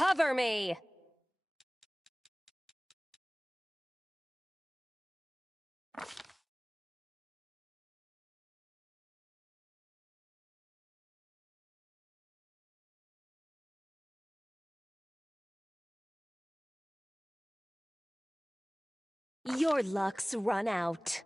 Cover me! Your luck's run out.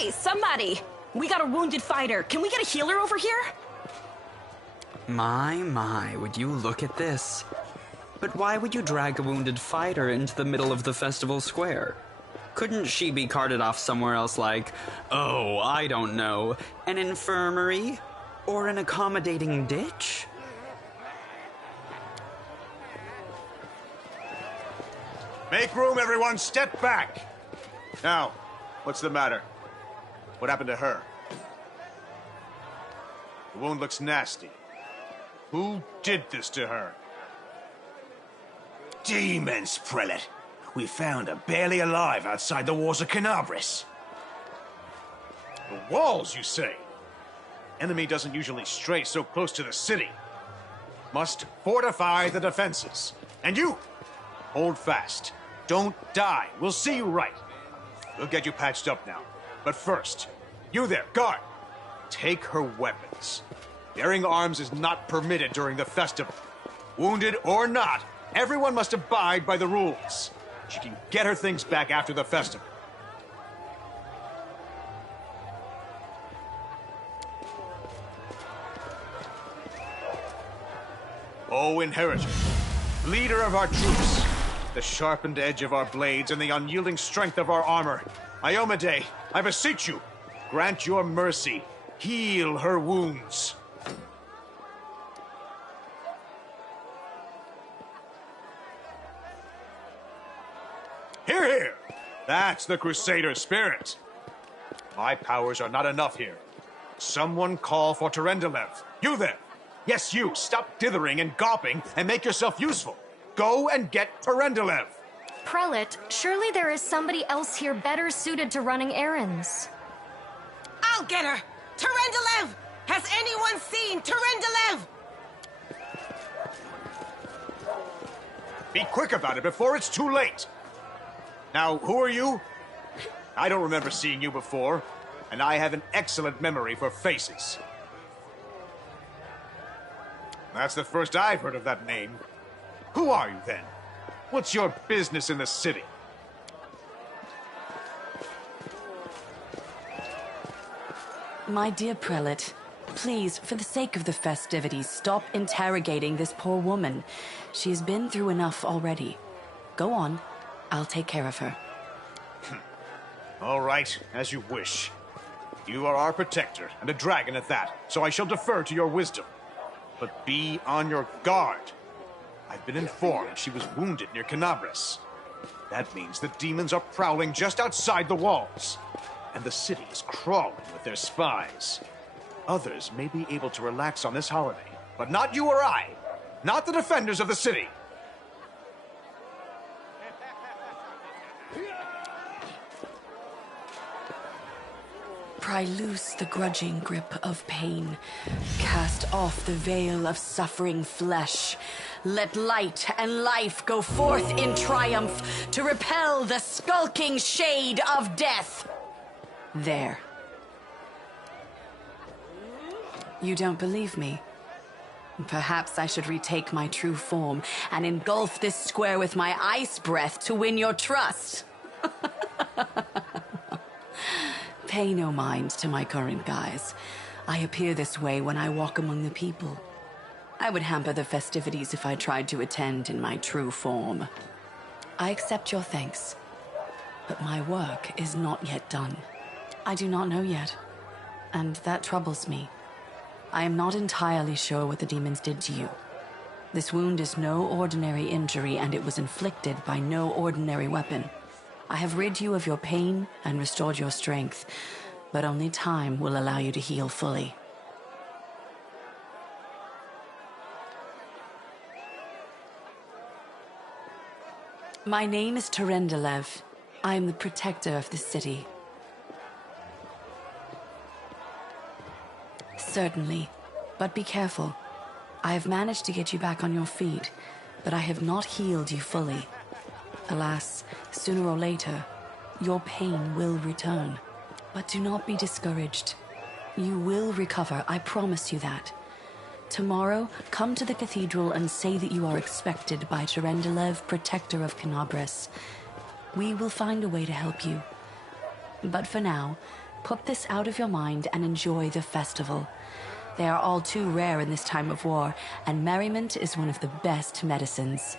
Hey, somebody! We got a wounded fighter. Can we get a healer over here? My, would you look at this? But why would you drag a wounded fighter into the middle of the festival square? Couldn't she be carted off somewhere else like, oh, I don't know, an infirmary? Or an accommodating ditch? Make room, everyone! Step back! Now, what's the matter? What happened to her? The wound looks nasty. Who did this to her? Demons, Prelate. We found her barely alive outside the walls of Canabris. The walls, you say? Enemy doesn't usually stray so close to the city. Must fortify the defenses. And you, hold fast. Don't die. We'll see you right. We'll get you patched up now. But first, you there, guard. Take her weapons. Bearing arms is not permitted during the festival. Wounded or not, everyone must abide by the rules. She can get her things back after the festival. O Inheritor, leader of our troops, the sharpened edge of our blades and the unyielding strength of our armor, Iomade, I beseech you, grant your mercy, heal her wounds. Hear, hear! That's the Crusader spirit. My powers are not enough here. Someone call for Terendelev. You there! Yes, you! Stop dithering and gawping and make yourself useful. Go and get Terendelev! Prelate, surely there is somebody else here better suited to running errands. I'll get her! Terendelev! Has anyone seen Terendelev? Be quick about it before it's too late. Now, who are you? I don't remember seeing you before, and I have an excellent memory for faces. That's the first I've heard of that name. Who are you, then? What's your business in the city? My dear prelate, please, for the sake of the festivities, stop interrogating this poor woman. She's been through enough already. Go on. I'll take care of her. All right, as you wish. You are our protector, and a dragon at that, so I shall defer to your wisdom. But be on your guard. I've been informed she was wounded near Canabras. That means the demons are prowling just outside the walls. And the city is crawling with their spies. Others may be able to relax on this holiday, but not you or I. Not the defenders of the city. Pry loose the grudging grip of pain. Cast off the veil of suffering flesh. Let light and life go forth in triumph to repel the skulking shade of death. There. You don't believe me? Perhaps I should retake my true form and engulf this square with my ice breath to win your trust. Pay no mind to my current guise. I appear this way when I walk among the people. I would hamper the festivities if I tried to attend in my true form. I accept your thanks, but my work is not yet done. I do not know yet, and that troubles me. I am not entirely sure what the demons did to you. This wound is no ordinary injury, and it was inflicted by no ordinary weapon. I have rid you of your pain and restored your strength, but only time will allow you to heal fully. My name is Terendelev. I am the protector of this city. Certainly, but be careful. I have managed to get you back on your feet, but I have not healed you fully. Alas, sooner or later, your pain will return. But do not be discouraged. You will recover, I promise you that. Tomorrow, come to the cathedral and say that you are expected by Terendelev, protector of Canabras. We will find a way to help you. But for now, put this out of your mind and enjoy the festival. They are all too rare in this time of war, and merriment is one of the best medicines.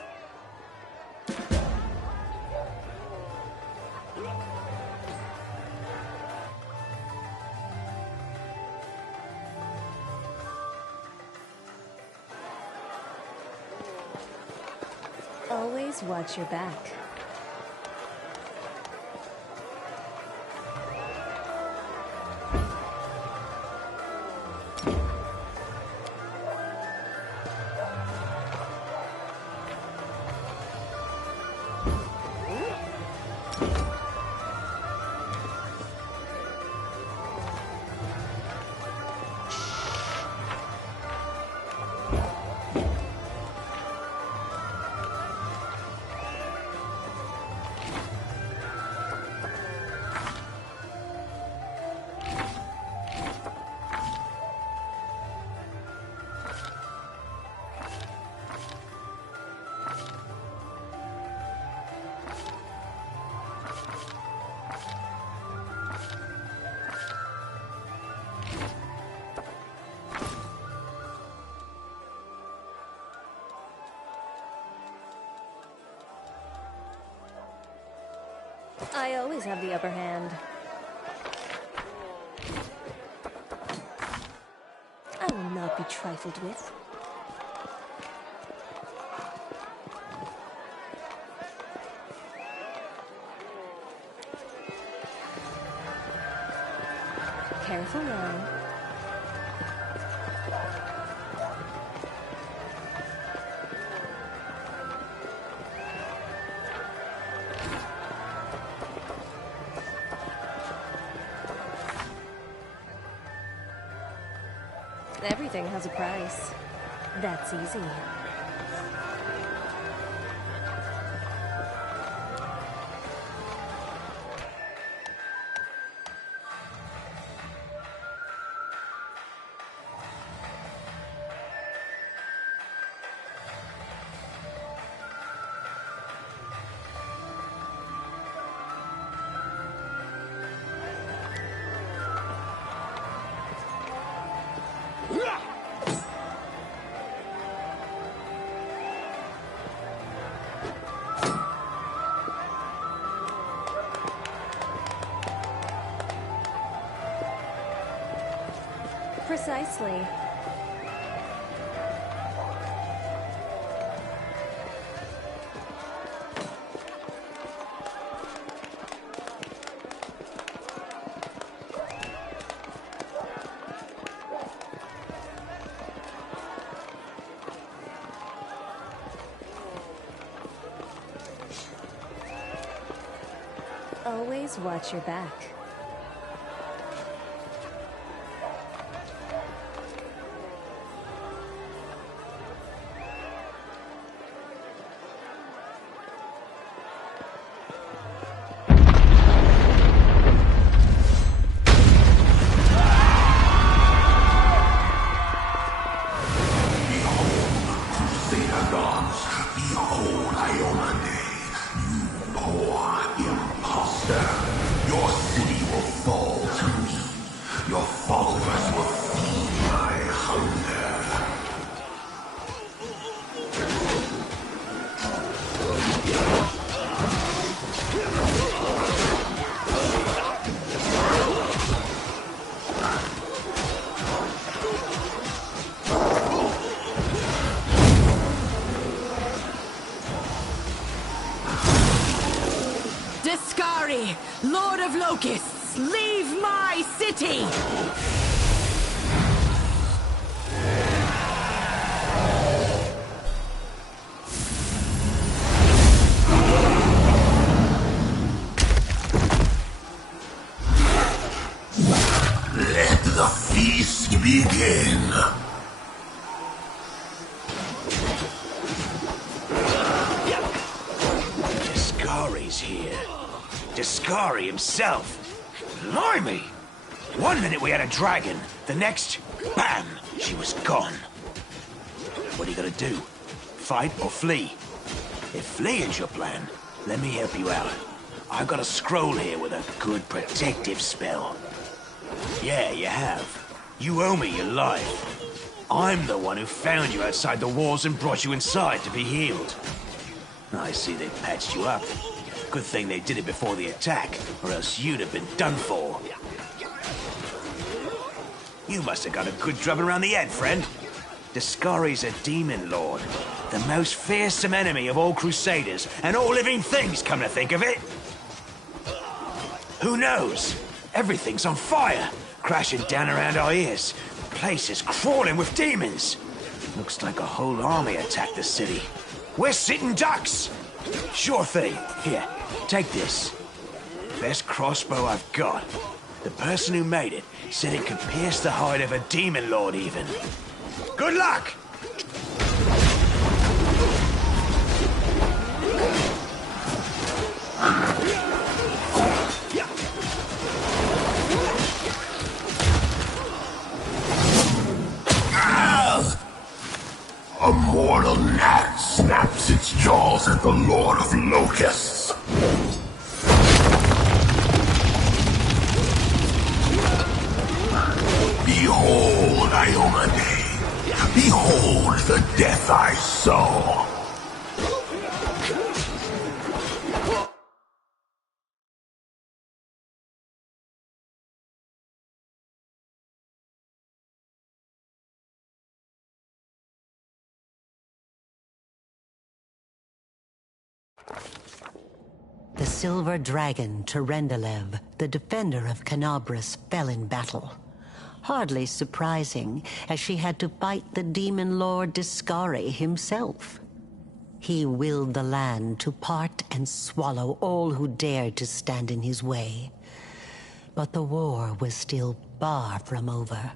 Always watch your back. I always have the upper hand. I will not be trifled with. Careful now. Everything has a price. That's easy. Precisely. Always watch your back. Discari, Lord of Locusts, leave my city! Let the feast begin! Discari's here. Discari himself. Blimey! One minute we had a dragon, the next, bam, she was gone. What are you gonna do? Fight or flee? If fleeing's your plan, let me help you out. I've got a scroll here with a good protective spell. Yeah, you have. You owe me your life. I'm the one who found you outside the walls and brought you inside to be healed. I see they patched you up. Good thing they did it before the attack, or else you'd have been done for. You must have got a good drubbing around the head, friend. Discari's a demon lord, the most fearsome enemy of all crusaders and all living things, come to think of it. Who knows? Everything's on fire, crashing down around our ears. The place is crawling with demons. Looks like a whole army attacked the city. We're sitting ducks! Sure thing. Here, take this. Best crossbow I've got. The person who made it said it could pierce the hide of a demon lord even. Good luck! A mortal gnat snaps its jaws at the Lord of Locusts. Behold, Iomade. Behold the death I sow. The silver dragon, Terendelev, the defender of Canabras, fell in battle. Hardly surprising, as she had to fight the demon lord Discari himself. He willed the land to part and swallow all who dared to stand in his way. But the war was still far from over.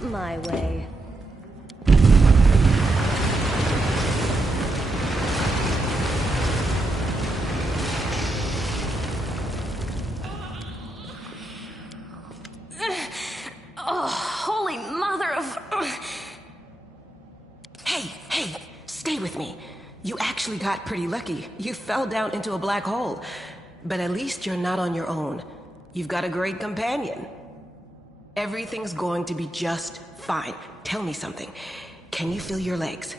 My way. Oh, holy mother of... Hey, stay with me. You actually got pretty lucky. You fell down into a black hole. But at least you're not on your own. You've got a great companion. Everything's going to be just fine. Tell me something. Can you feel your legs?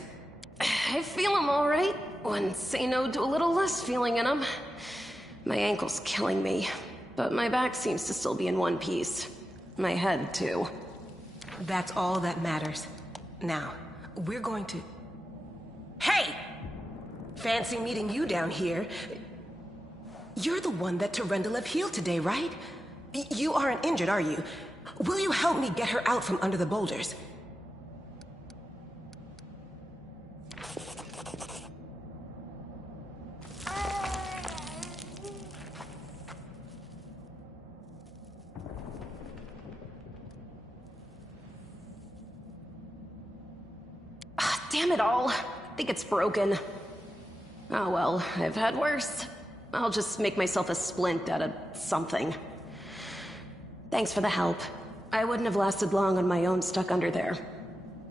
I feel them all right. Wouldn't say no to a little less feeling in them. My ankle's killing me, but my back seems to still be in one piece. My head, too. That's all that matters. Now, we're going to... Hey! Fancy meeting you down here. You're the one that Terendelev healed today, right? You aren't injured, are you? Will you help me get her out from under the boulders? Damn it all. I think it's broken. Oh well, I've had worse. I'll just make myself a splint out of something. Thanks for the help. I wouldn't have lasted long on my own stuck under there.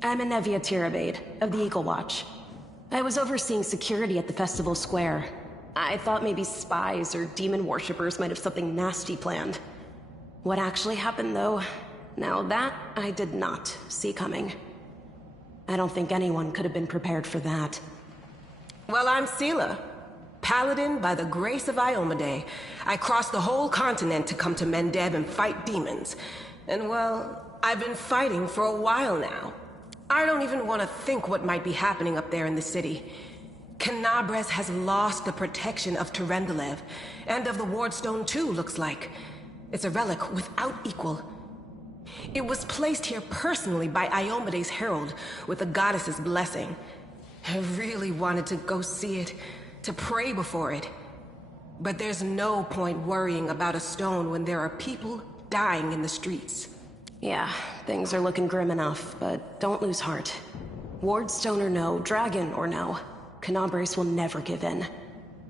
I'm Anevia Tirabade, of the Eagle Watch. I was overseeing security at the festival square. I thought maybe spies or demon worshippers might have something nasty planned. What actually happened, though, now that I did not see coming. I don't think anyone could have been prepared for that. Well, I'm Sela, paladin by the grace of Iomade. I crossed the whole continent to come to Mendeb and fight demons. And well, I've been fighting for a while now. I don't even want to think what might be happening up there in the city. Canabres has lost the protection of Terendelev, and of the Wardstone too, looks like. It's a relic without equal. It was placed here personally by Iomade's herald, with the goddess's blessing. I really wanted to go see it, to pray before it. But there's no point worrying about a stone when there are people dying in the streets. Yeah, things are looking grim enough, but don't lose heart. Wardstone or no, dragon or no, Canabres will never give in.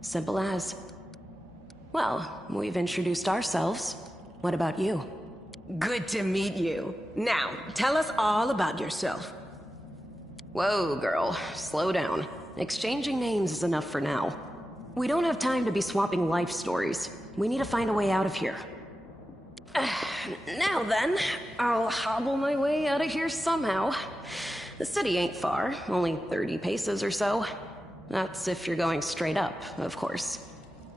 Simple as. Well, we've introduced ourselves. What about you? Good to meet you. Now, tell us all about yourself. Whoa, girl. Slow down. Exchanging names is enough for now. We don't have time to be swapping life stories. We need to find a way out of here. Now then, I'll hobble my way out of here somehow. The city ain't far, only 30 paces or so. That's if you're going straight up, of course.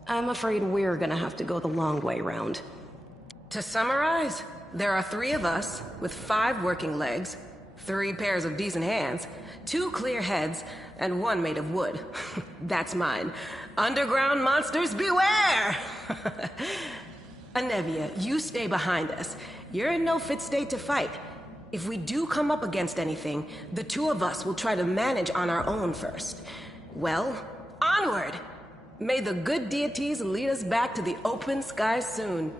I'm afraid we're gonna have to go the long way round. To summarize, there are 3 of us, with 5 working legs, 3 pairs of decent hands, 2 clear heads, and 1 made of wood. That's mine. Underground monsters beware! Anevia, you stay behind us. You're in no fit state to fight. If we do come up against anything, the 2 of us will try to manage on our own first. Well, onward! May the good deities lead us back to the open skies soon.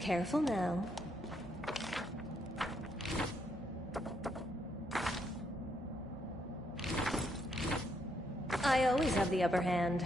Careful now. I always have the upper hand.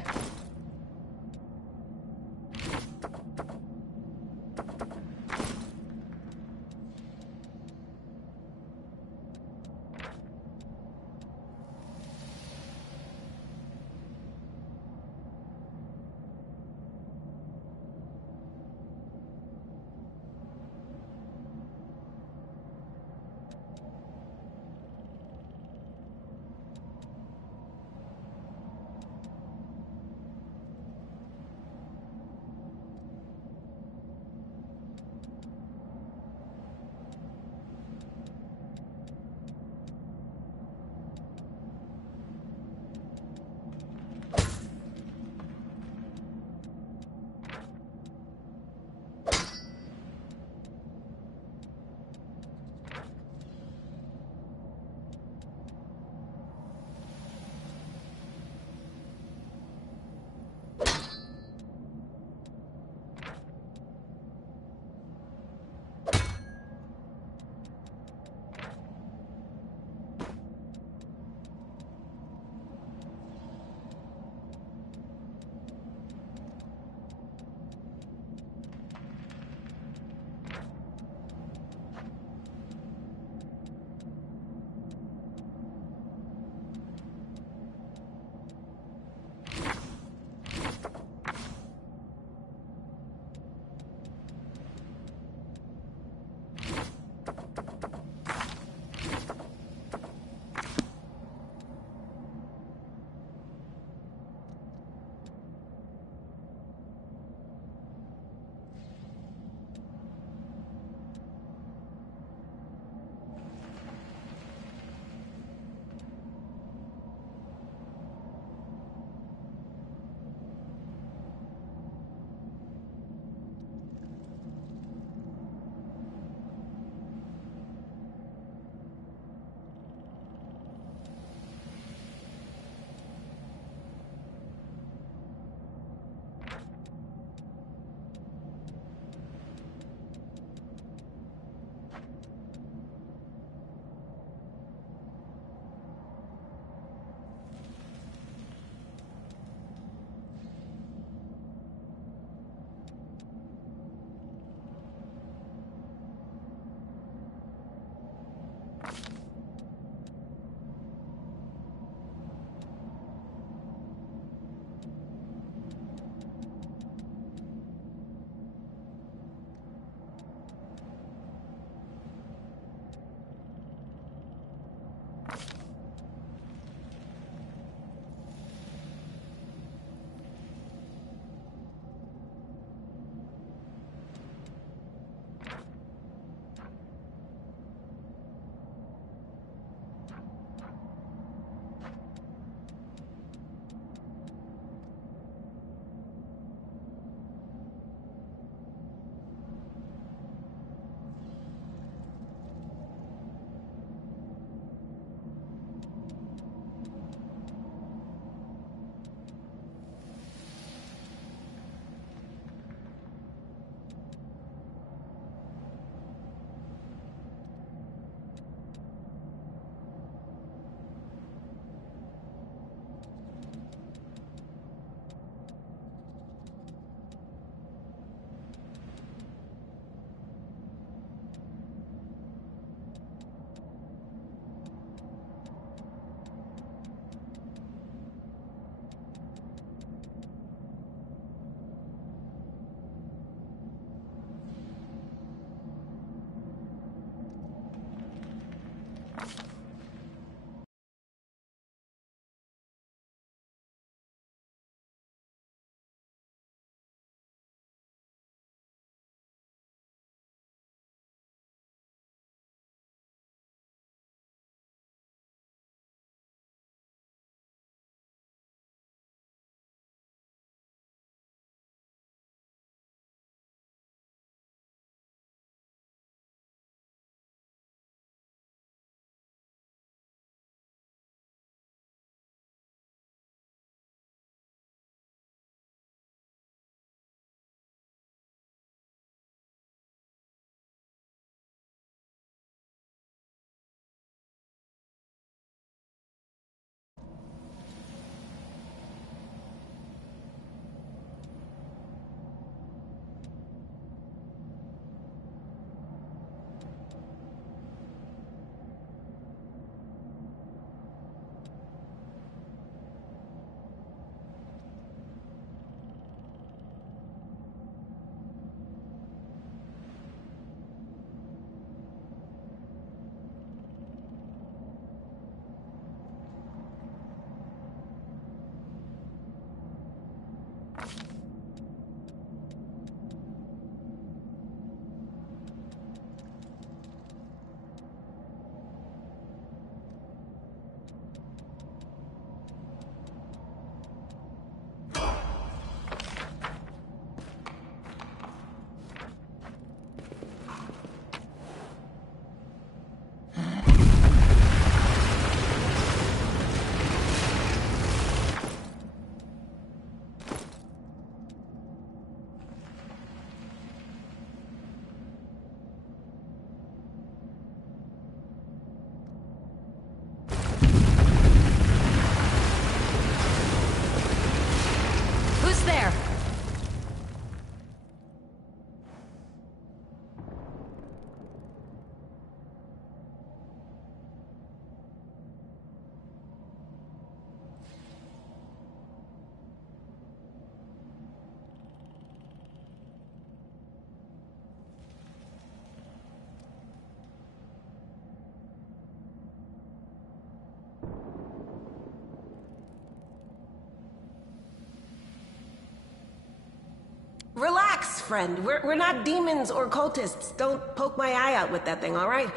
friend. We're not demons or cultists. Don't poke my eye out with that thing, all right?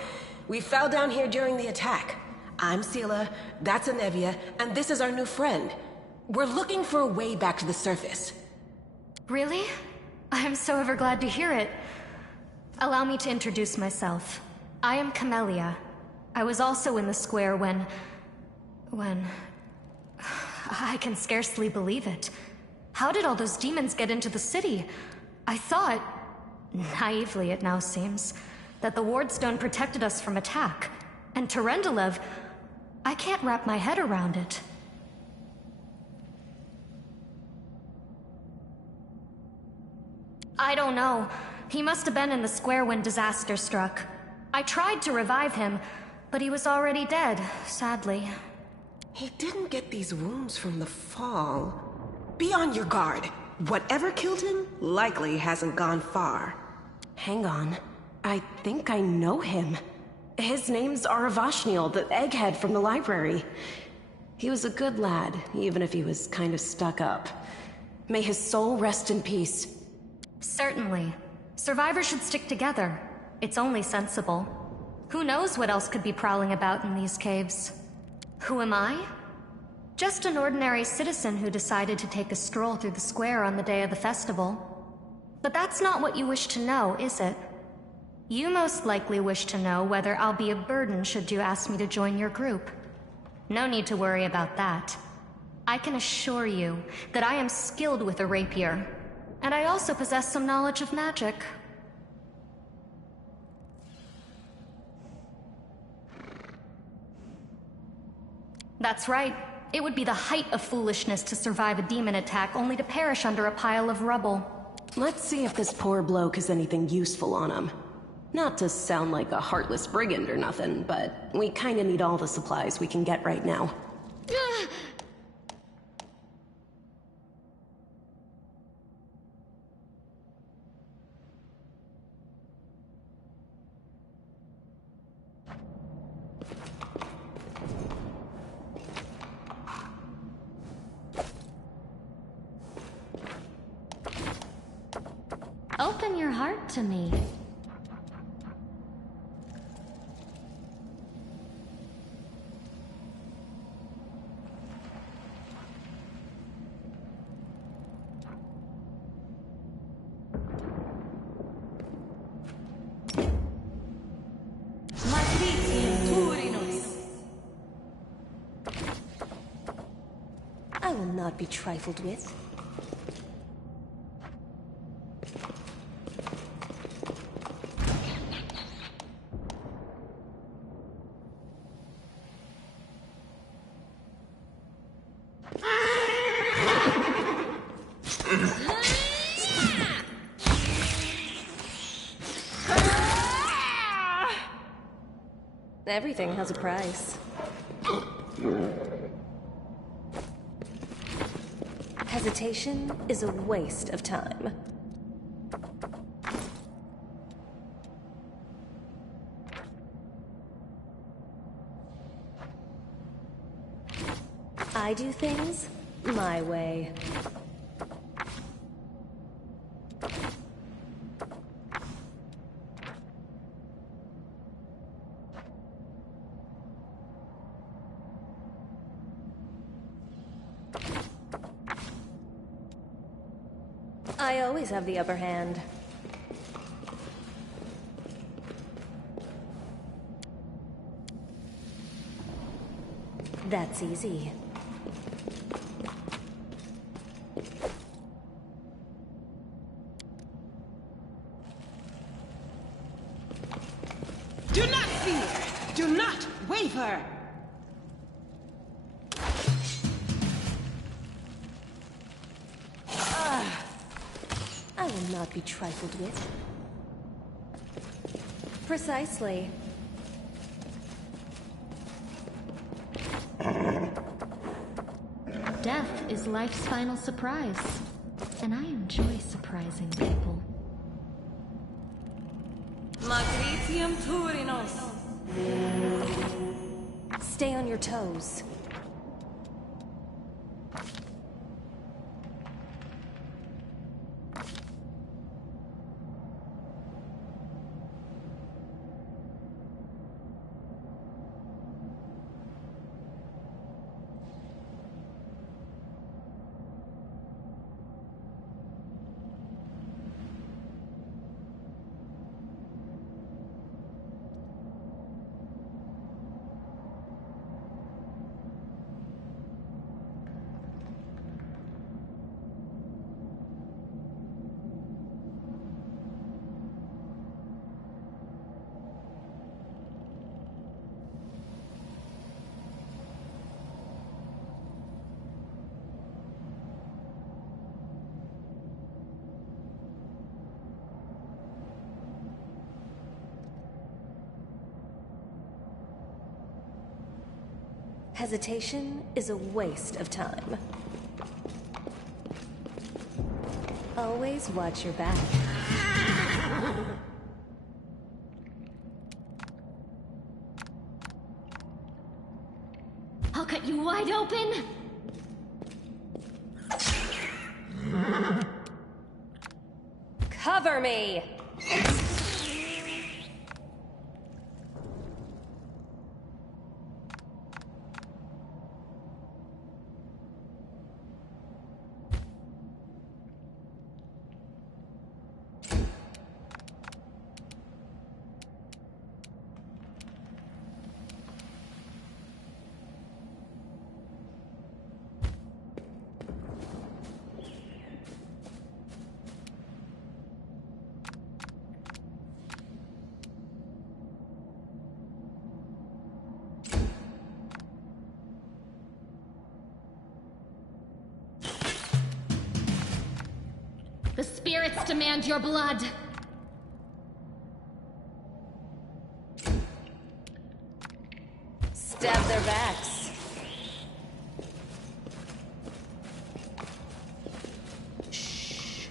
We fell down here during the attack. I'm Sela, that's Anevia, and this is our new friend. We're looking for a way back to the surface. Really? I'm so ever glad to hear it. Allow me to introduce myself. I am Camellia. I was also in the square when... I can scarcely believe it. How did all those demons get into the city? I thought, naively it now seems, that the Wardstone protected us from attack. And Terendelev, I can't wrap my head around it. I don't know. He must have been in the square when disaster struck. I tried to revive him, but he was already dead, sadly. He didn't get these wounds from the fall. Be on your guard. Whatever killed him likely hasn't gone far. Hang on. I think I know him. His name's Aravashniel, the egghead from the library. He was a good lad, even if he was kind of stuck up. May his soul rest in peace. Certainly. Survivors should stick together. It's only sensible. Who knows what else could be prowling about in these caves? Who am I? Just an ordinary citizen who decided to take a stroll through the square on the day of the festival. But that's not what you wish to know, is it? You most likely wish to know whether I'll be a burden should you ask me to join your group. No need to worry about that. I can assure you that I am skilled with a rapier, and I also possess some knowledge of magic. That's right. It would be the height of foolishness to survive a demon attack only to perish under a pile of rubble. Let's see if this poor bloke has anything useful on him. Not to sound like a heartless brigand or nothing, but we kinda need all the supplies we can get right now. Open your heart to me. I will not be trifled with. Everything has a price. Hesitation is a waste of time. I do things my way. I always have the upper hand. That's easy. Do not fear! Do not waver! I will not be trifled with. Precisely. Death is life's final surprise, and I enjoy surprising people. Matritium Turinos! Stay on your toes. Hesitation is a waste of time. Always watch your back. I'll cut you wide open! Cover me! The spirits demand your blood! Stab their backs. Shh.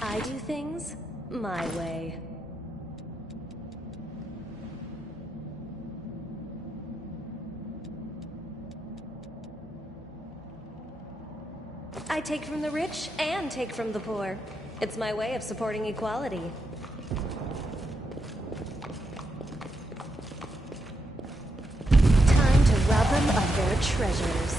I do things my way. I take from the rich and take from the poor. It's my way of supporting equality. Time to rob them of their treasures.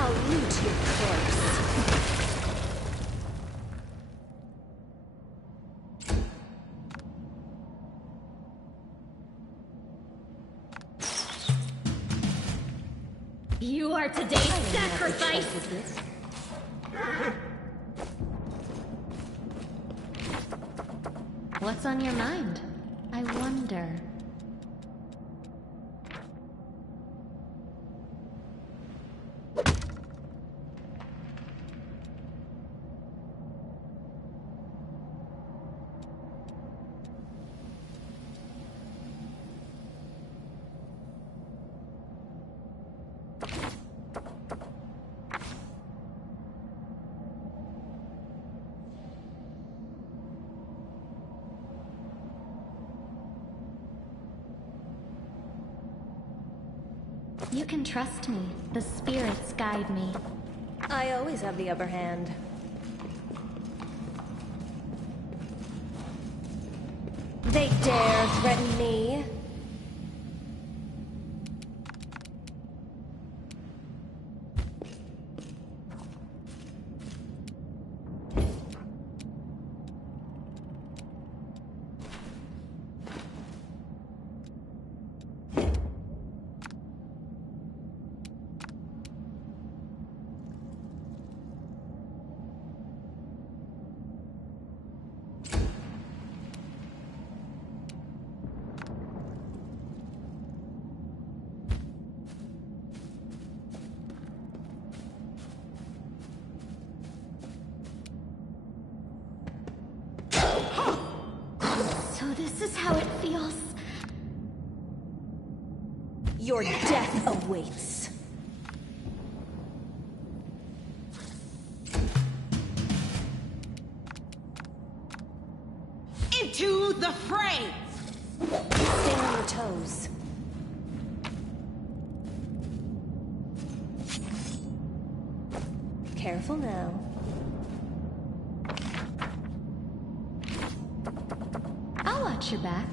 I'll loot your corpse. You are today's sacrifice! What's on your mind? I wonder. You can trust me. The spirits guide me. I always have the upper hand. They dare threaten me? So this is how it feels. Your death awaits. Into the fray! Stay on your toes. Careful now. I'll watch your back.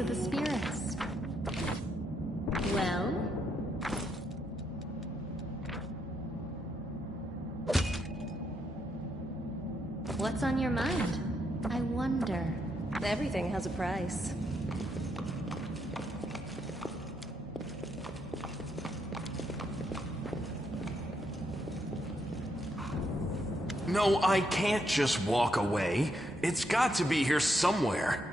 to the spirits. Well? What's on your mind? I wonder. Everything has a price. No, I can't just walk away. It's got to be here somewhere.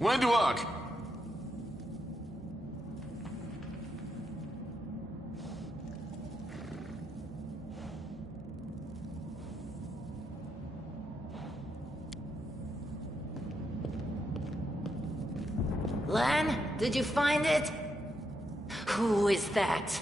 Wenduok! Lan, did you find it? Who is that?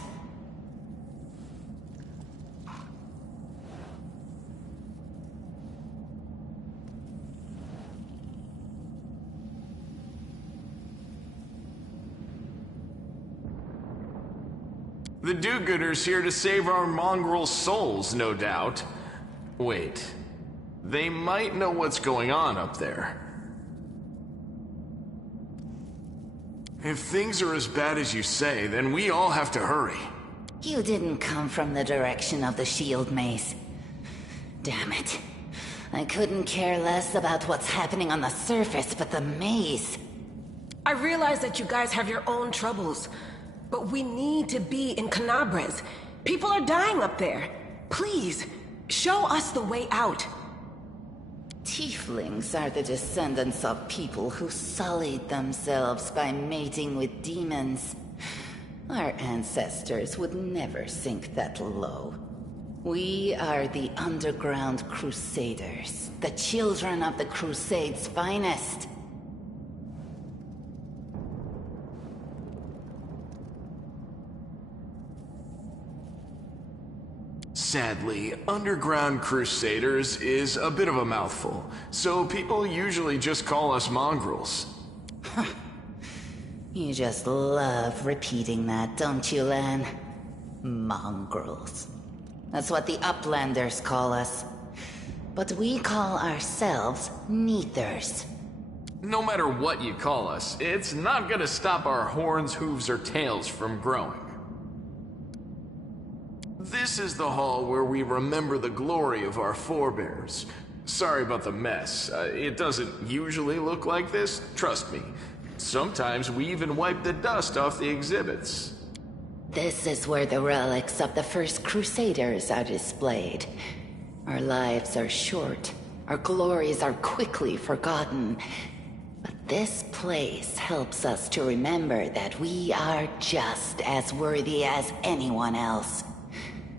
The do-gooders here to save our mongrel souls, no doubt. Wait, they might know what's going on up there. If things are as bad as you say, then we all have to hurry. You didn't come from the direction of the shield maze. Damn it. I couldn't care less about what's happening on the surface, but the maze. I realize that you guys have your own troubles, but we need to be in Canabres. People are dying up there. Please, show us the way out. Tieflings are the descendants of people who sullied themselves by mating with demons. Our ancestors would never sink that low. We are the underground crusaders, the children of the Crusade's finest. Sadly, underground crusaders is a bit of a mouthful, so people usually just call us mongrels. You just love repeating that, don't you, Lan? Mongrels. That's what the Uplanders call us. But we call ourselves Neathers. No matter what you call us, it's not gonna stop our horns, hooves, or tails from growing. This is the hall where we remember the glory of our forebears. Sorry about the mess. It doesn't usually look like this, trust me. Sometimes we even wipe the dust off the exhibits. This is where the relics of the first Crusaders are displayed. Our lives are short. Our glories are quickly forgotten. But this place helps us to remember that we are just as worthy as anyone else.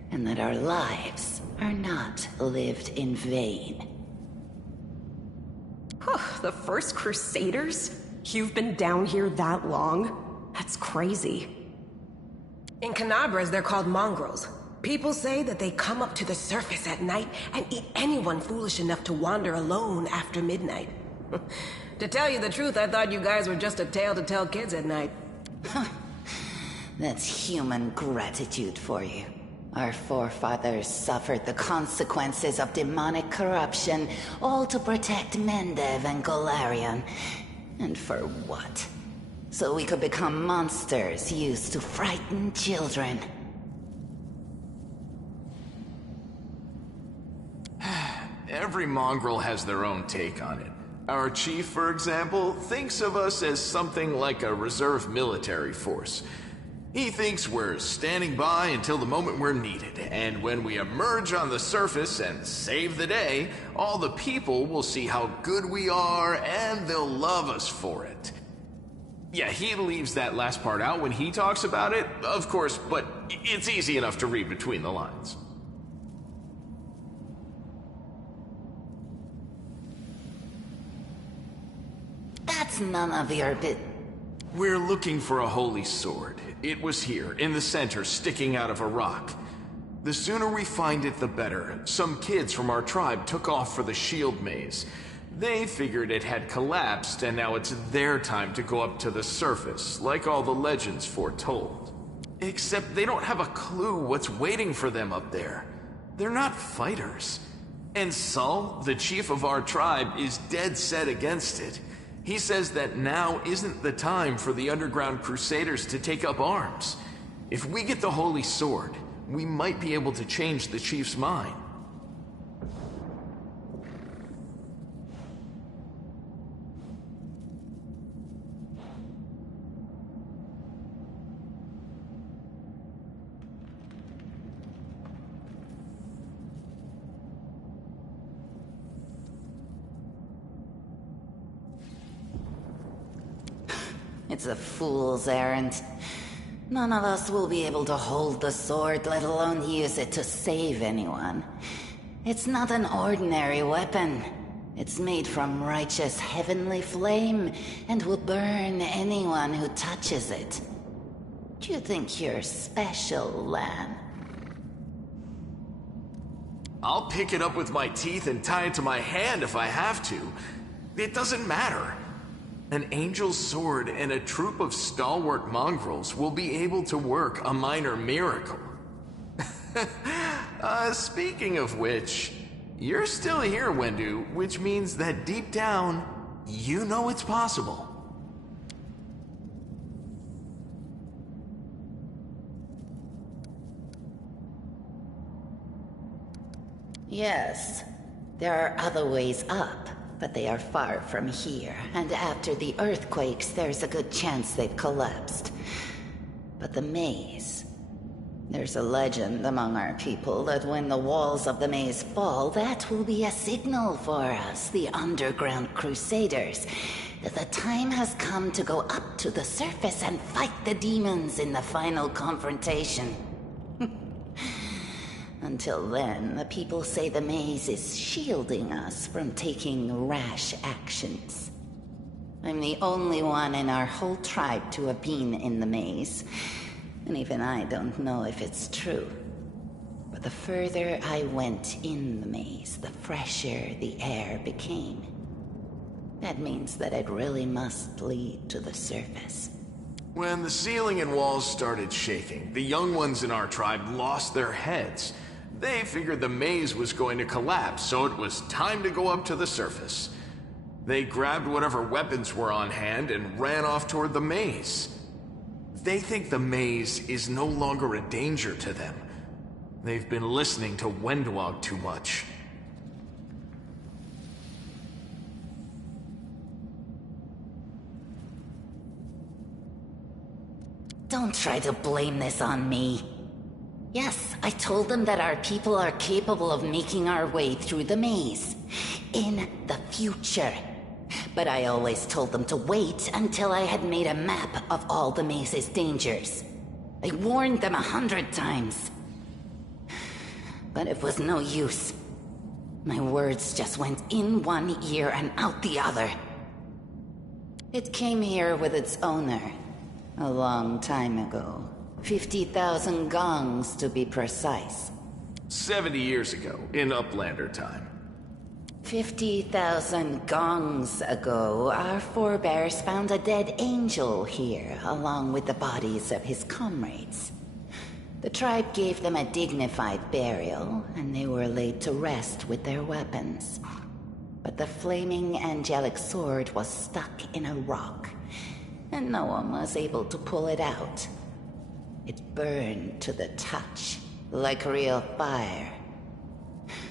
And that our lives are not lived in vain. The first Crusaders? You've been down here that long? That's crazy. In Canabres, they're called mongrels. People say that they come up to the surface at night and eat anyone foolish enough to wander alone after midnight. To tell you the truth, I thought you guys were just a tale to tell kids at night. That's human gratitude for you. Our forefathers suffered the consequences of demonic corruption, all to protect Mendev and Golarion. And for what? So we could become monsters used to frighten children. Every mongrel has their own take on it. Our chief, for example, thinks of us as something like a reserve military force. He thinks we're standing by until the moment we're needed, and when we emerge on the surface and save the day, all the people will see how good we are, and they'll love us for it. Yeah, he leaves that last part out when he talks about it, of course, but it's easy enough to read between the lines. That's none of your bit. We're looking for a holy sword. It was here, in the center, sticking out of a rock. The sooner we find it, the better. Some kids from our tribe took off for the shield maze. They figured it had collapsed and now it's their time to go up to the surface, like all the legends foretold. Except they don't have a clue what's waiting for them up there. They're not fighters. And Saul, the chief of our tribe, is dead set against it. He says that now isn't the time for the underground crusaders to take up arms. If we get the Holy Sword, we might be able to change the chief's mind. It's a fool's errand. None of us will be able to hold the sword, let alone use it to save anyone. It's not an ordinary weapon. It's made from righteous heavenly flame and will burn anyone who touches it. Do you think you're special, Lan? I'll pick it up with my teeth and tie it to my hand if I have to. It doesn't matter. An angel's sword and a troop of stalwart mongrels will be able to work a minor miracle. Speaking of which, you're still here, Wendu, which means that deep down, you know it's possible. Yes, there are other ways up. But they are far from here, and after the earthquakes, there's a good chance they've collapsed. But the maze... There's a legend among our people that when the walls of the maze fall, that will be a signal for us, the underground crusaders, that the time has come to go up to the surface and fight the demons in the final confrontation. Until then, the people say the maze is shielding us from taking rash actions. I'm the only one in our whole tribe to have been in the maze, and even I don't know if it's true. But the further I went in the maze, the fresher the air became. That means that it really must lead to the surface. When the ceiling and walls started shaking, the young ones in our tribe lost their heads. They figured the maze was going to collapse, so it was time to go up to the surface. They grabbed whatever weapons were on hand and ran off toward the maze. They think the maze is no longer a danger to them. They've been listening to Wendwog too much. Don't try to blame this on me. Yes, I told them that our people are capable of making our way through the maze. In the future. But I always told them to wait until I had made a map of all the maze's dangers. I warned them 100 times. But it was no use. My words just went in one ear and out the other. It came here with its owner. A long time ago. 50,000 gongs, to be precise. 70 years ago, in Uplander time. 50,000 gongs ago, our forebears found a dead angel here, along with the bodies of his comrades. The tribe gave them a dignified burial, and they were laid to rest with their weapons. But the flaming angelic sword was stuck in a rock, and no one was able to pull it out. It burned to the touch, like real fire.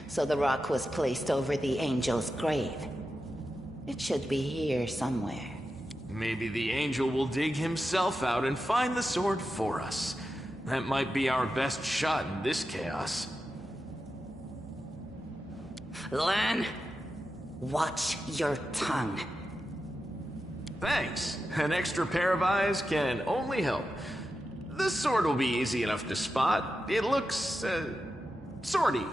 So the rock was placed over the angel's grave. It should be here somewhere. Maybe the angel will dig himself out and find the sword for us. That might be our best shot in this chaos. Lan, watch your tongue. Thanks. An extra pair of eyes can only help. The sword will be easy enough to spot. It looks, swordy.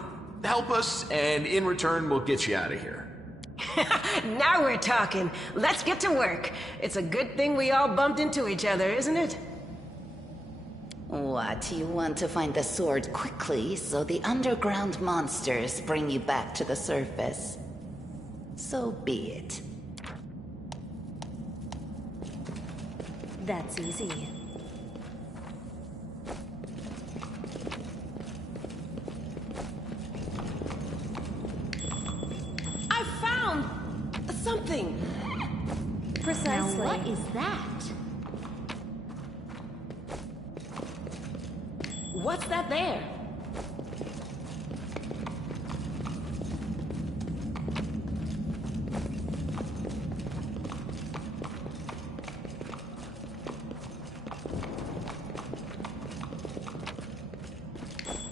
Help us, and in return, we'll get you out of here. Now we're talking. Let's get to work. It's a good thing we all bumped into each other, isn't it? What, you want to find the sword quickly so the underground monsters bring you back to the surface? So be it. That's easy. I found something. Precisely. Now what is that? What's that there?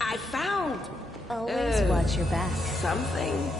I found Always watch your back. something.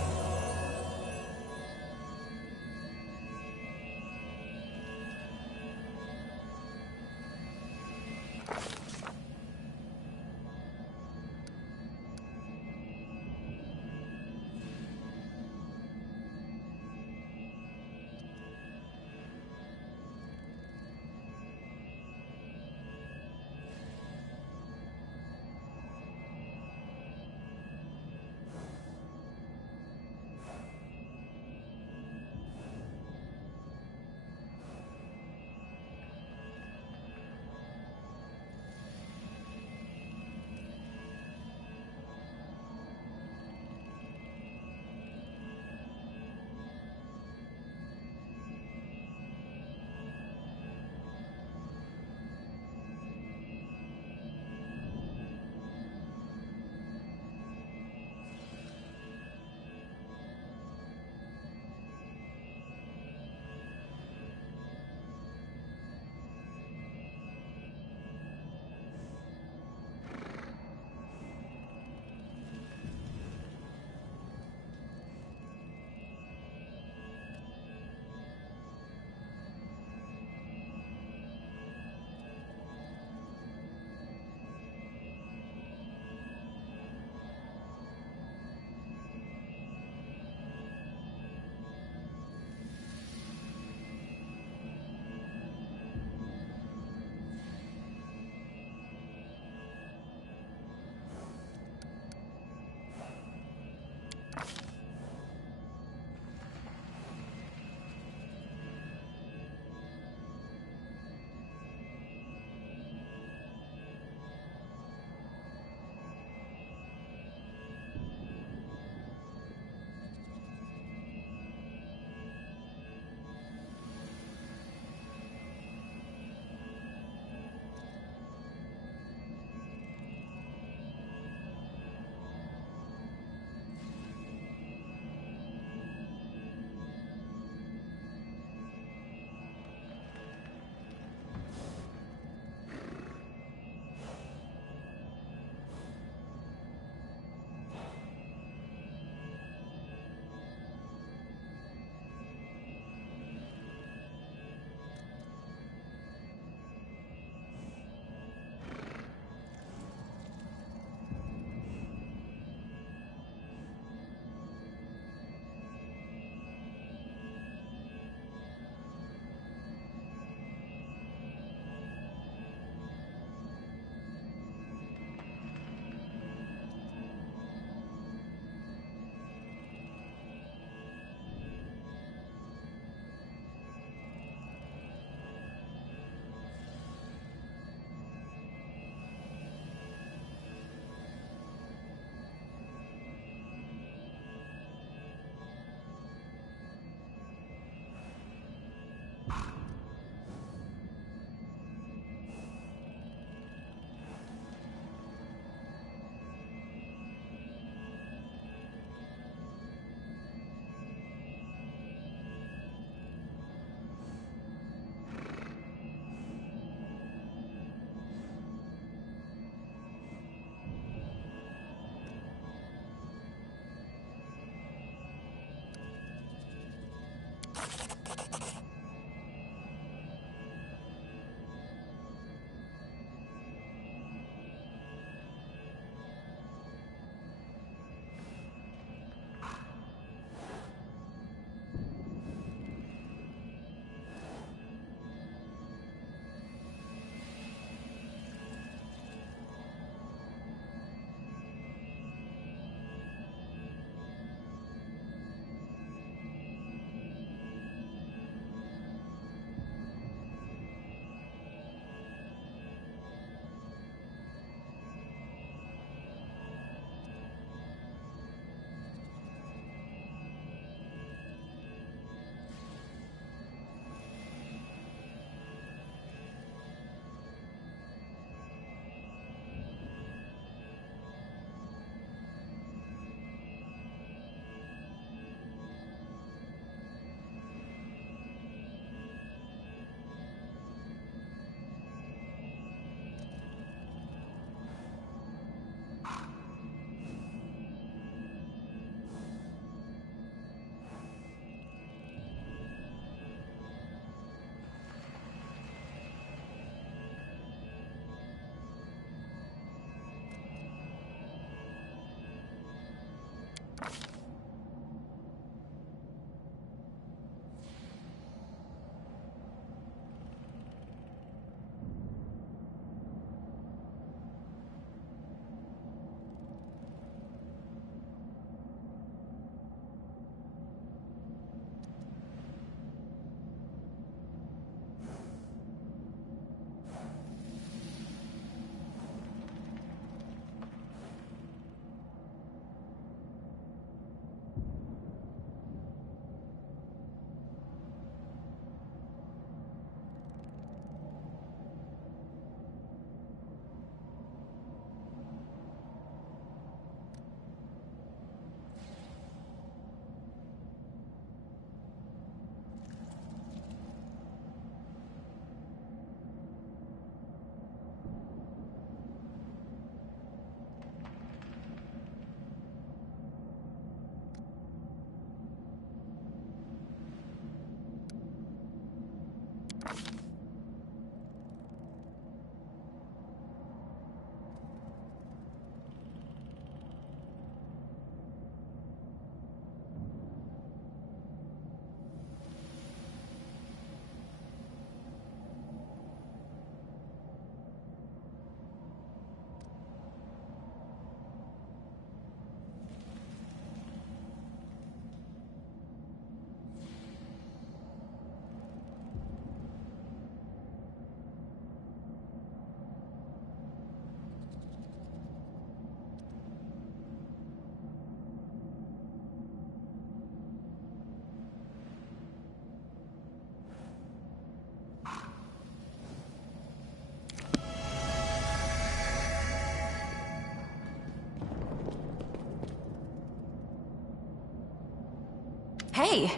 Hey!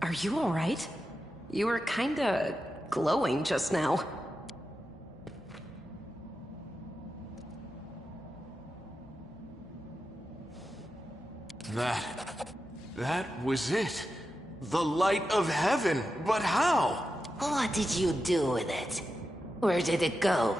Are you alright? You were kinda glowing just now. That was it. The light of heaven. But how? What did you do with it? Where did it go?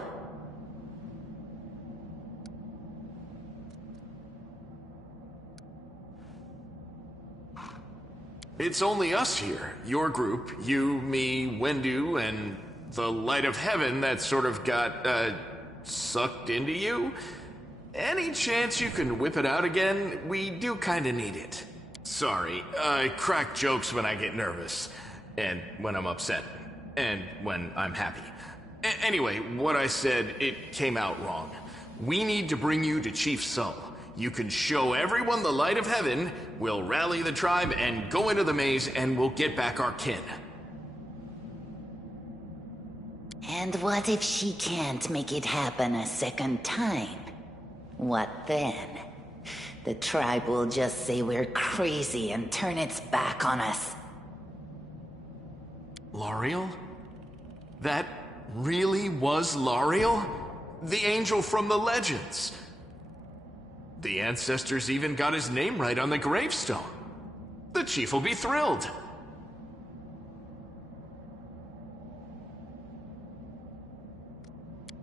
It's only us here. Your group, you, me, Wendu, and the light of heaven that sort of got, sucked into you? Any chance you can whip it out again? We do kinda need it. Sorry, I crack jokes when I get nervous. And when I'm upset. And when I'm happy. Anyway, what I said, it came out wrong. We need to bring you to Chief Sull. You can show everyone the light of heaven, we'll rally the tribe and go into the maze, and we'll get back our kin. And what if she can't make it happen a second time? What then? The tribe will just say we're crazy and turn its back on us. L'Ariel? That really was L'Ariel? The angel from the legends. The ancestors even got his name right on the gravestone. The chief will be thrilled.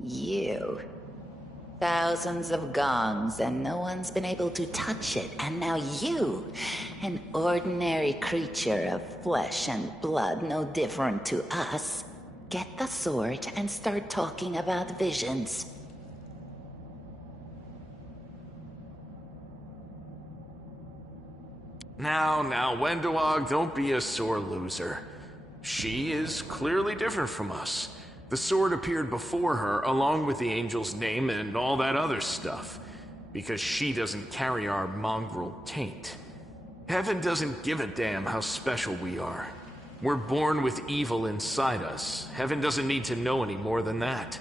You. Thousands of gongs and no one's been able to touch it, and now you, an ordinary creature of flesh and blood no different to us, get the sword and start talking about visions. Now, Wenduog, don't be a sore loser. She is clearly different from us. The sword appeared before her, along with the angel's name and all that other stuff, because she doesn't carry our mongrel taint. Heaven doesn't give a damn how special we are. We're born with evil inside us. Heaven doesn't need to know any more than that.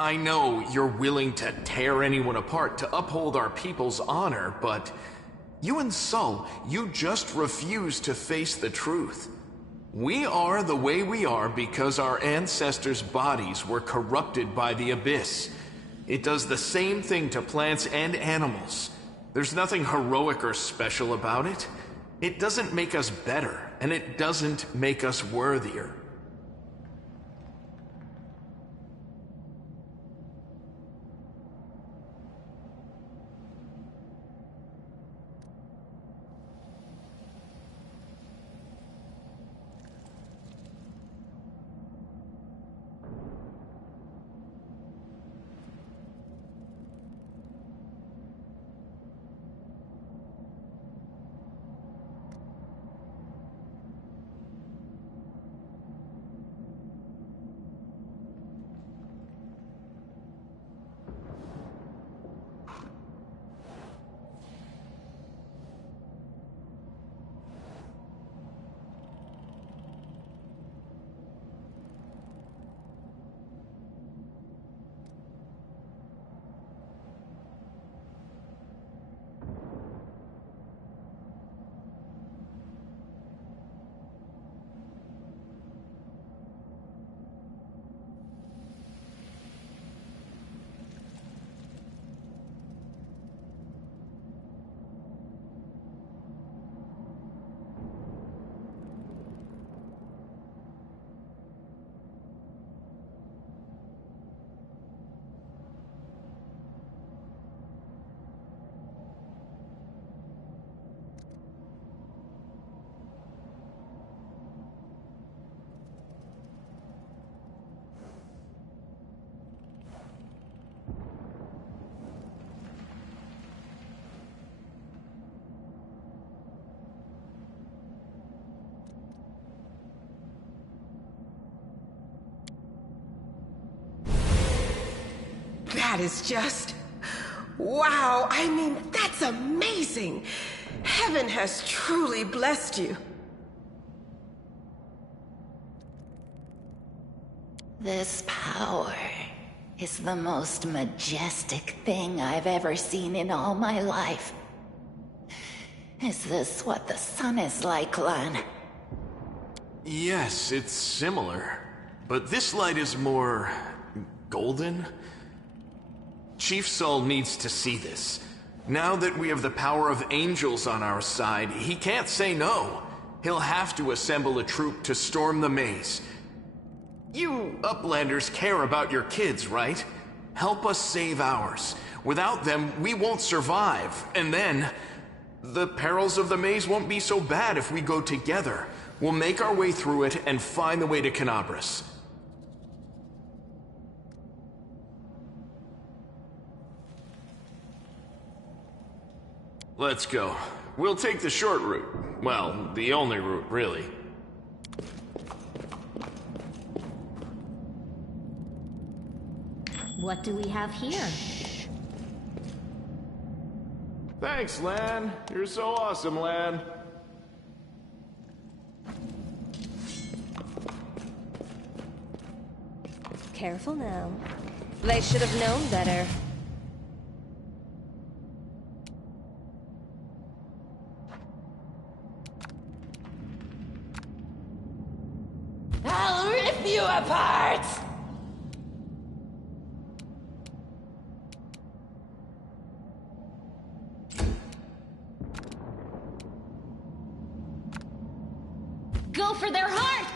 I know you're willing to tear anyone apart to uphold our people's honor, but you and Sull, you just refuse to face the truth. We are the way we are because our ancestors' bodies were corrupted by the Abyss. It does the same thing to plants and animals. There's nothing heroic or special about it. It doesn't make us better, and it doesn't make us worthier. That is just... wow, I mean, that's amazing! Heaven has truly blessed you. This power is the most majestic thing I've ever seen in all my life. Is this what the sun is like, Lan? Yes, it's similar. But this light is more... golden? Chief Saul needs to see this. Now that we have the power of angels on our side, he can't say no. He'll have to assemble a troop to storm the maze. You Uplanders care about your kids, right? Help us save ours. Without them, we won't survive. And then... the perils of the maze won't be so bad if we go together. We'll make our way through it and find the way to Canabras. Let's go. We'll take the short route. Well, the only route, really. What do we have here? Thanks, Lan. You're so awesome, Lan. Careful now. They should have known better. I'll rip you apart! Go for their hearts!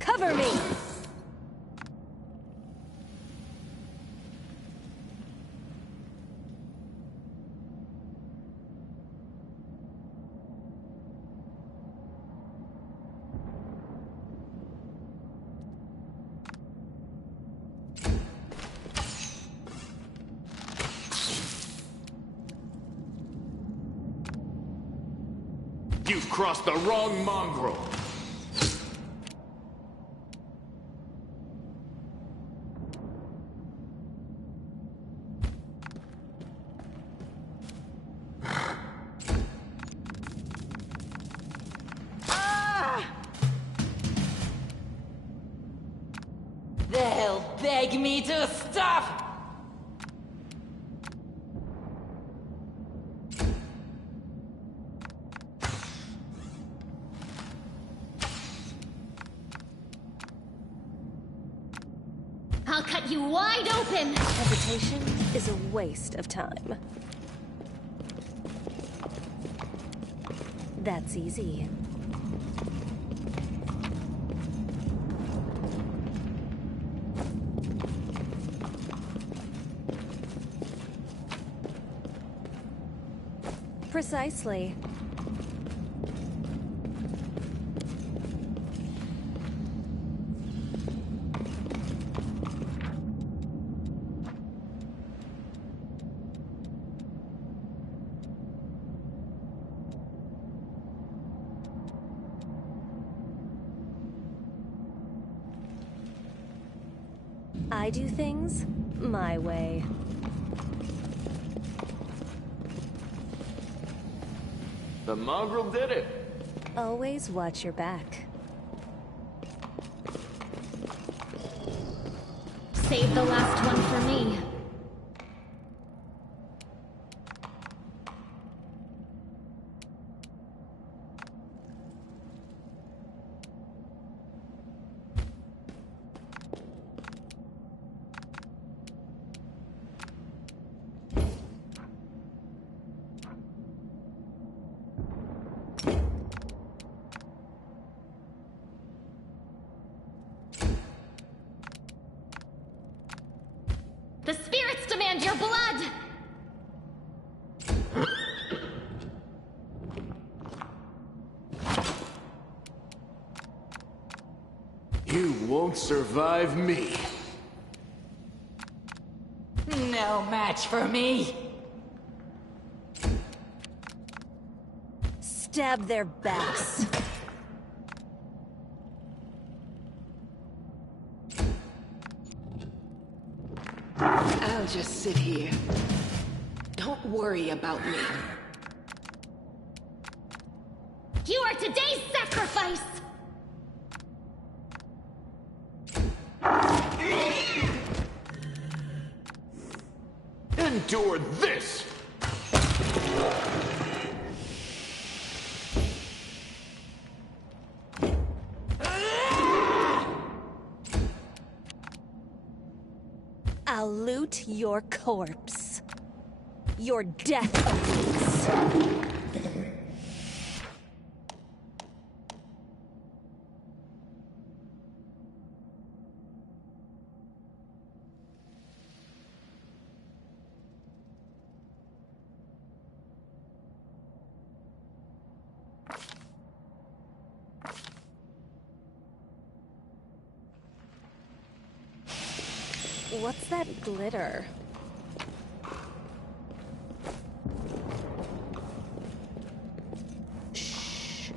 Cover me! You've crossed the wrong mongrel. beg me to stop! I'll cut you wide open! Hesitation is a waste of time. That's easy. Precisely. I do things my way. The mongrel did it. Always watch your back. Save the last one for me. The spirits demand your blood! You won't survive me. No match for me! Stab their backs. I'll just sit here. Don't worry about me. You are today's sacrifice! Endure this! I'll loot your corpse. Your death awaits. What's that glitter? Shh.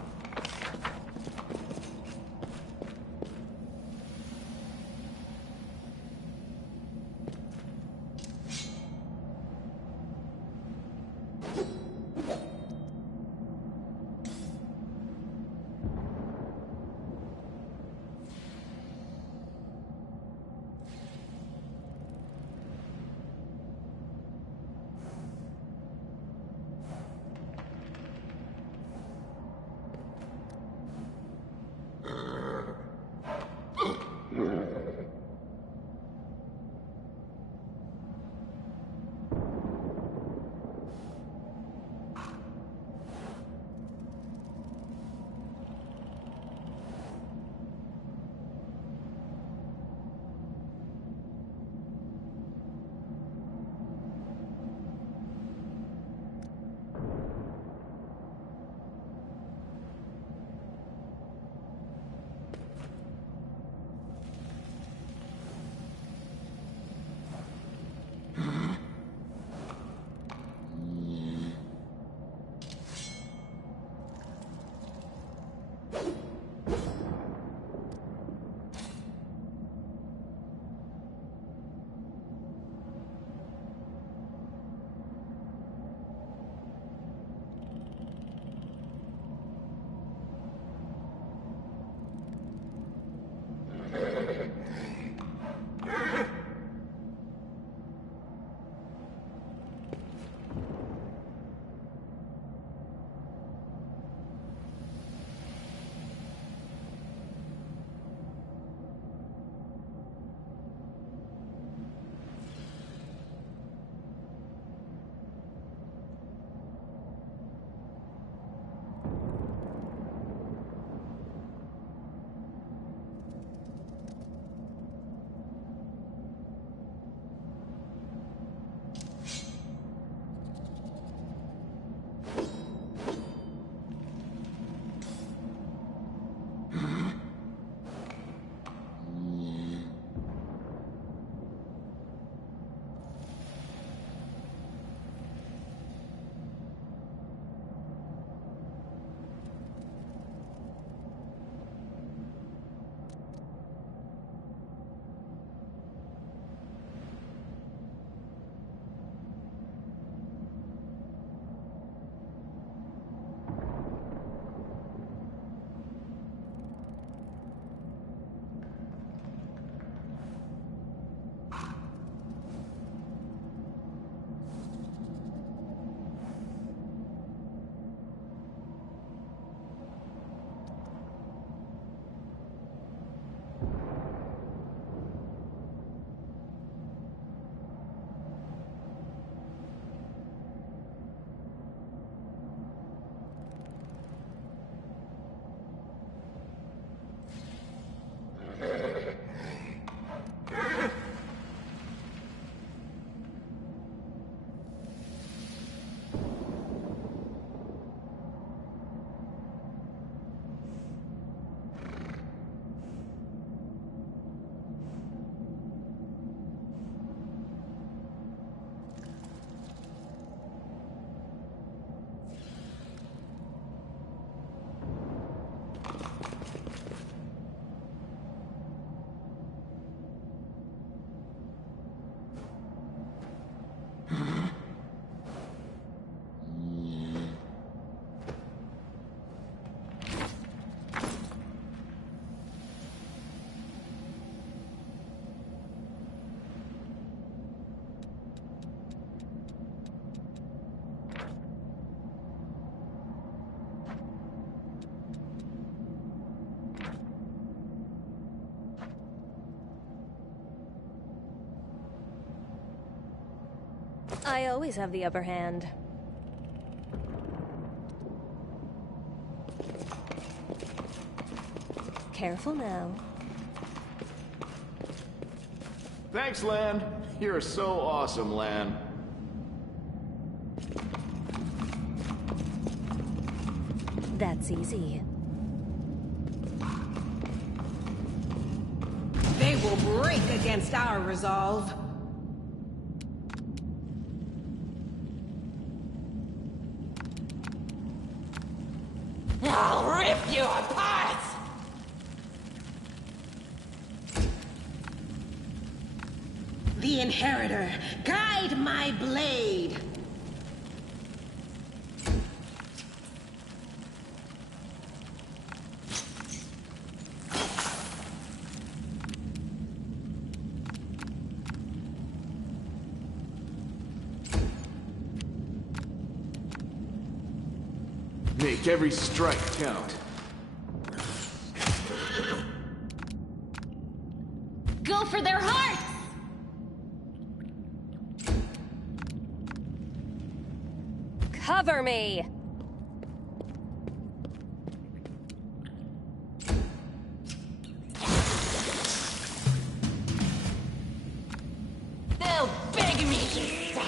I always have the upper hand. Careful now. Thanks, Lan. You're so awesome, Lan. That's easy. They will break against our resolve. I'll rip you apart! The Inheritor, guide my blade! Make every strike count. Go for their hearts! Cover me! They'll beg me to stop.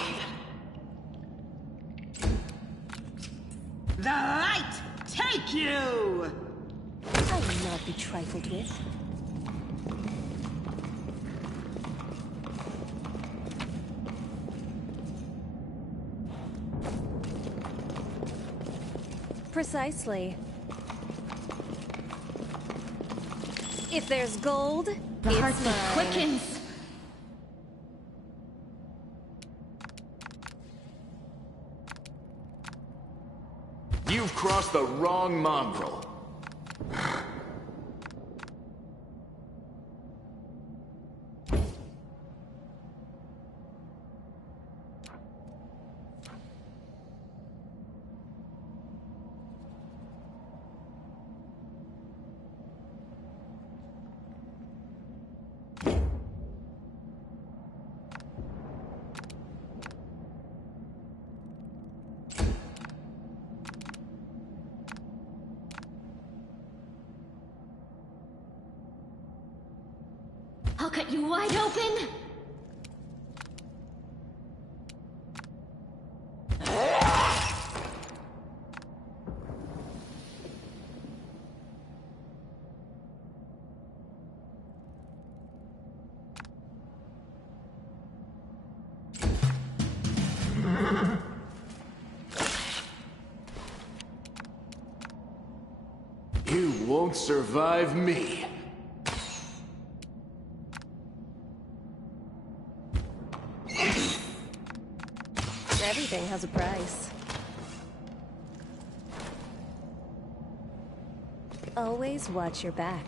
The light take you! I will not be trifled with. Precisely. If there's gold, The it's heartbeat mine. quickens. You've crossed the wrong mongrel. I'll cut you wide open! You won't survive me. Everything has a price. Always watch your back.